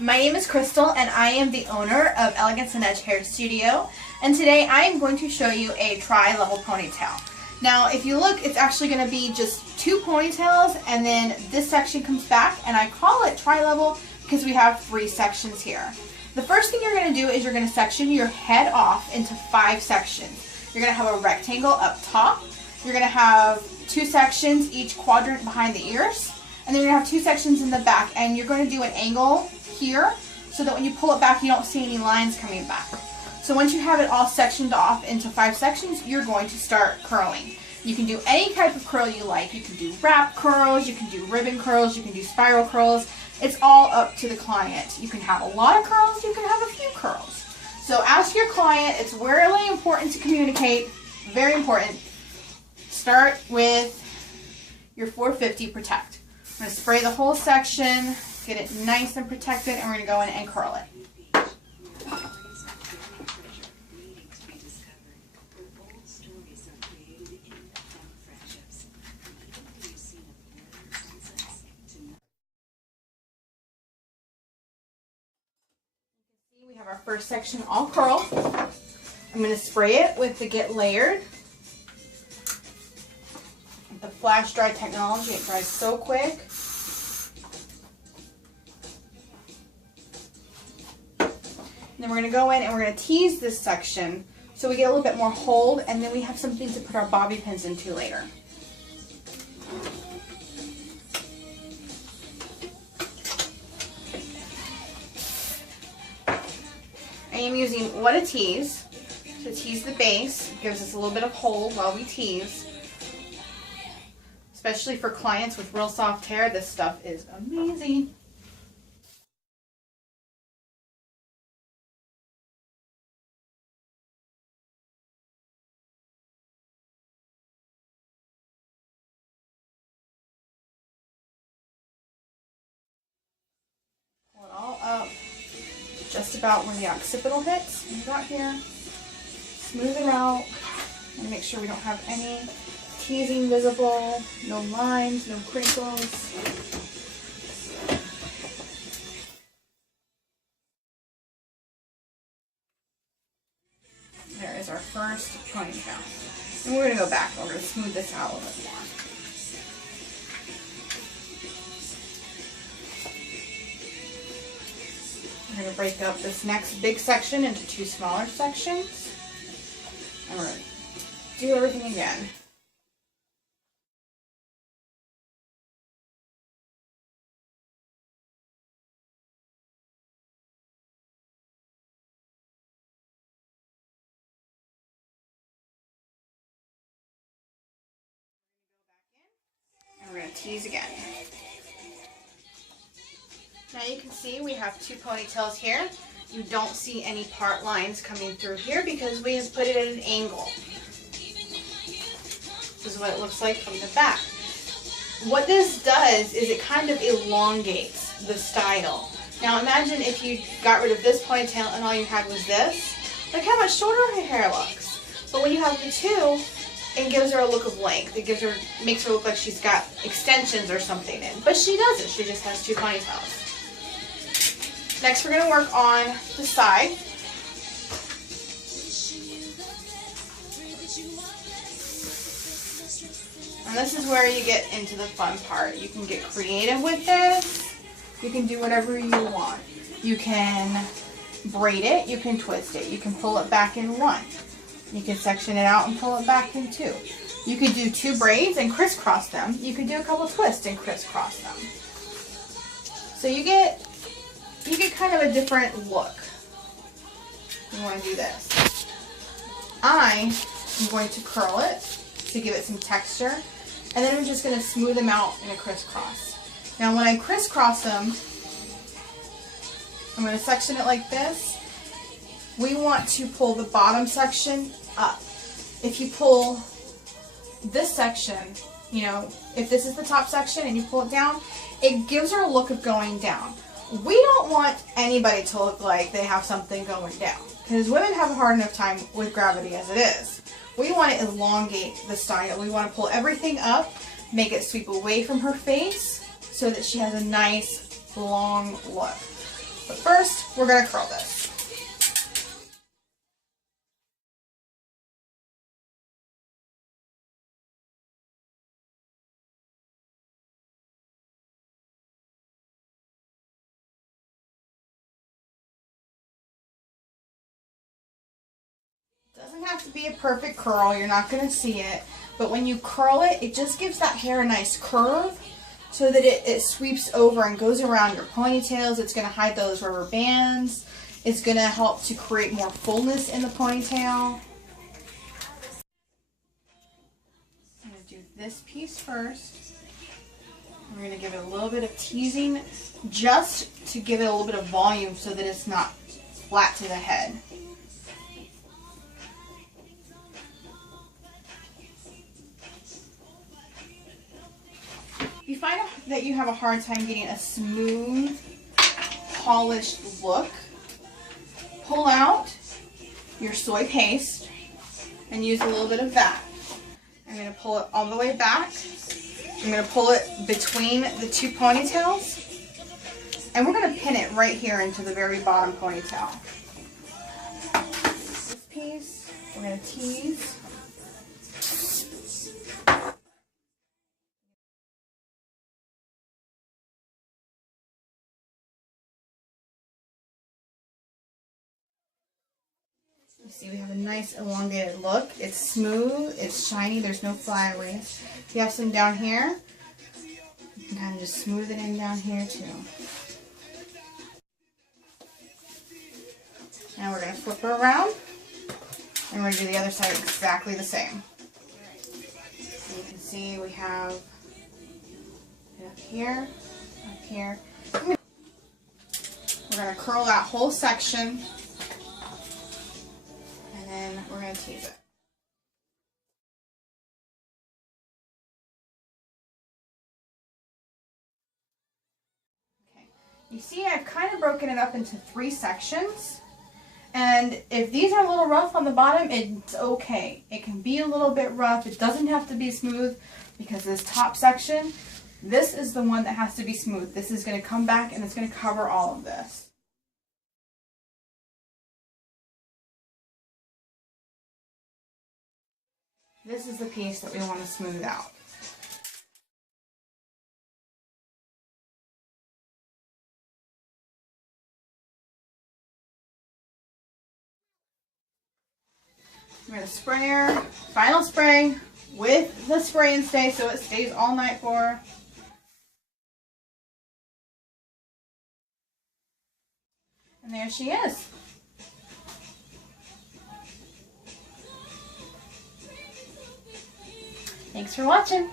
My name is Crystal and I am the owner of Elegance and Edge Hair Studio, and today I am going to show you a tri-level ponytail. Now if you look, it's actually going to be just two ponytails and then this section comes back, and I call it tri-level because we have three sections here. The first thing you're going to do is you're going to section your head off into 5 sections. You're going to have a rectangle up top, you're going to have 2 sections each quadrant behind the ears, and then you're going to have 2 sections in the back, and you're going to do an angle here so that when you pull it back you don't see any lines coming back. So once you have it all sectioned off into 5 sections, you're going to start curling. You can do any type of curl you like. You can do wrap curls, you can do ribbon curls, you can do spiral curls. It's all up to the client. You can have a lot of curls, you can have a few curls. So ask your client. It's really important to communicate, very important. Start with your 450 Protect. I'm going to spray the whole section, get it nice and protected, and we're going to go in and curl it. We have our first section all curled. I'm going to spray it with the Get Layered. The flash dry technology, it dries so quick. And then we're going to go in and we're going to tease this section so we get a little bit more hold, and then we have something to put our bobby pins into later. I am using What a Tease to tease the base. It gives us a little bit of hold while we tease. Especially for clients with real soft hair, this stuff is amazing. Pull it all up, just about where the occipital hits. We got here. Smooth it out, and make sure we don't have any teasing visible, no lines, no crinkles. There is our first ponytail. And we're going to go back, we're going to smooth this out a little bit more. We're going to break up this next big section into 2 smaller sections. And we're going to do everything again. And we're going to tease again. Now you can see we have 2 ponytails here. You don't see any part lines coming through here because we have put it at an angle. This is what it looks like from the back. What this does is it kind of elongates the style. Now imagine if you got rid of this ponytail and all you had was this. Look how much shorter her hair looks. But when you have the 2, it gives her a look of length. It makes her look like she's got extensions or something in. But she doesn't. She just has 2 ponytails. Next we're going to work on the side. And this is where you get into the fun part. You can get creative with this. You can do whatever you want. You can braid it. You can twist it. You can pull it back in 1. You can section it out and pull it back in 2. You could do 2 braids and crisscross them. You could do a couple twists and crisscross them. So you get kind of a different look. You want to do this. I am going to curl it to give it some texture, and then I'm just going to smooth them out in a crisscross. Now when I crisscross them, I'm going to section it like this. We want to pull the bottom section up. If you pull this section, you know, if this is the top section and you pull it down, it gives her a look of going down. We don't want anybody to look like they have something going down, because women have a hard enough time with gravity as it is. We want to elongate the style. We want to pull everything up, make it sweep away from her face so that she has a nice long look. But first, we're going to curl this. Doesn't have to be a perfect curl, you're not going to see it, but when you curl it, it just gives that hair a nice curve so that it sweeps over and goes around your ponytails. It's going to hide those rubber bands. It's going to help to create more fullness in the ponytail. I'm going to do this piece first. We're going to give it a little bit of teasing just to give it a little bit of volume so that it's not flat to the head. If you find that you have a hard time getting a smooth, polished look, pull out your soy paste and use a little bit of that. I'm going to pull it all the way back. I'm going to pull it between the two ponytails, and we're going to pin it right here into the very bottom ponytail. This piece, we're going to tease. You see we have a nice elongated look. It's smooth, it's shiny, there's no flyaways. If you have some down here, you can kind of just smooth it in down here too. Now we're going to flip her around, and we're going to do the other side exactly the same. So you can see we have it up here, up here. We're going to curl that whole section. And then we're going to tease it. Okay. You see I've kind of broken it up into 3 sections. And if these are a little rough on the bottom, it's okay. It can be a little bit rough. It doesn't have to be smooth because this top section, this is the one that has to be smooth. This is going to come back and it's going to cover all of this. This is the piece that we want to smooth out. I'm going to spray her, final spray with the spray and stay so it stays all night for her. And there she is. Thanks for watching.